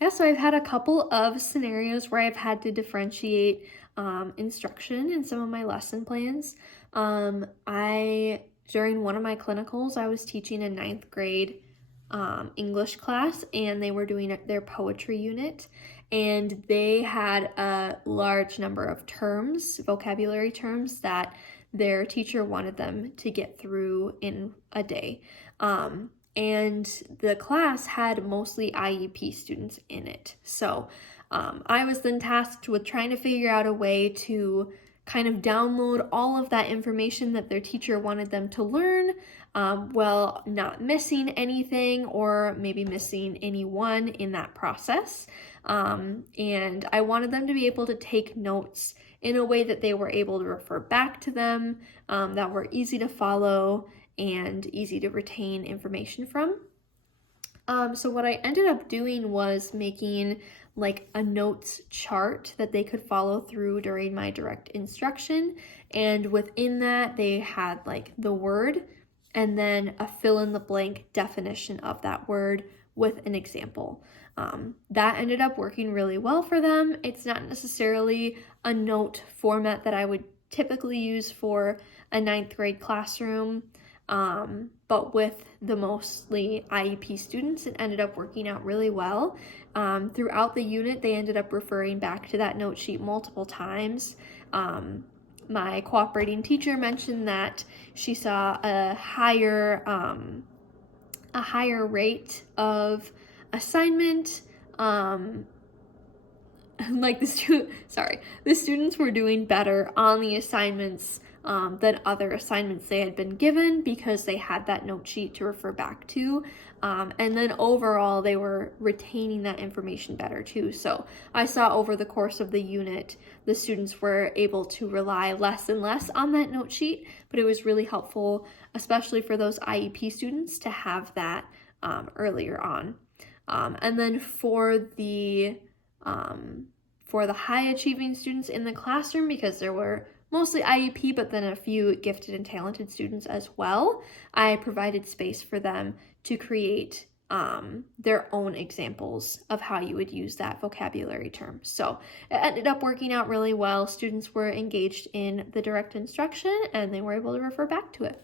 Yeah, so I've had a couple of scenarios where I've had to differentiate instruction in some of my lesson plans. During one of my clinicals, I was teaching a ninth grade English class, and they were doing their poetry unit, and they had a large number of terms, vocabulary terms, that their teacher wanted them to get through in a day. And the class had mostly IEP students in it. So I was then tasked with trying to figure out a way to kind of download all of that information that their teacher wanted them to learn, while not missing anything or maybe missing anyone in that process. And I wanted them to be able to take notes in a way that they were able to refer back to them, that were easy to follow and easy to retain information from. So what I ended up doing was making like a notes chart that they could follow through during my direct instruction. And within that, they had like the word and then a fill in the blank definition of that word with an example. That ended up working really well for them. It's not necessarily a note format that I would typically use for a ninth grade classroom. But with the mostly IEP students, it ended up working out really well. Throughout the unit, they ended up referring back to that note sheet multiple times. My cooperating teacher mentioned that she saw a higher rate of assignment. Like the students were doing better on the assignments than other assignments they had been given because they had that note sheet to refer back to. And then overall, they were retaining that information better too. So I saw over the course of the unit, the students were able to rely less and less on that note sheet, but it was really helpful, especially for those IEP students, to have that earlier on. And then for the high achieving students in the classroom, because there were mostly IEP, but then a few gifted and talented students as well, I provided space for them to create their own examples of how you would use that vocabulary term. So it ended up working out really well. Students were engaged in the direct instruction and they were able to refer back to it.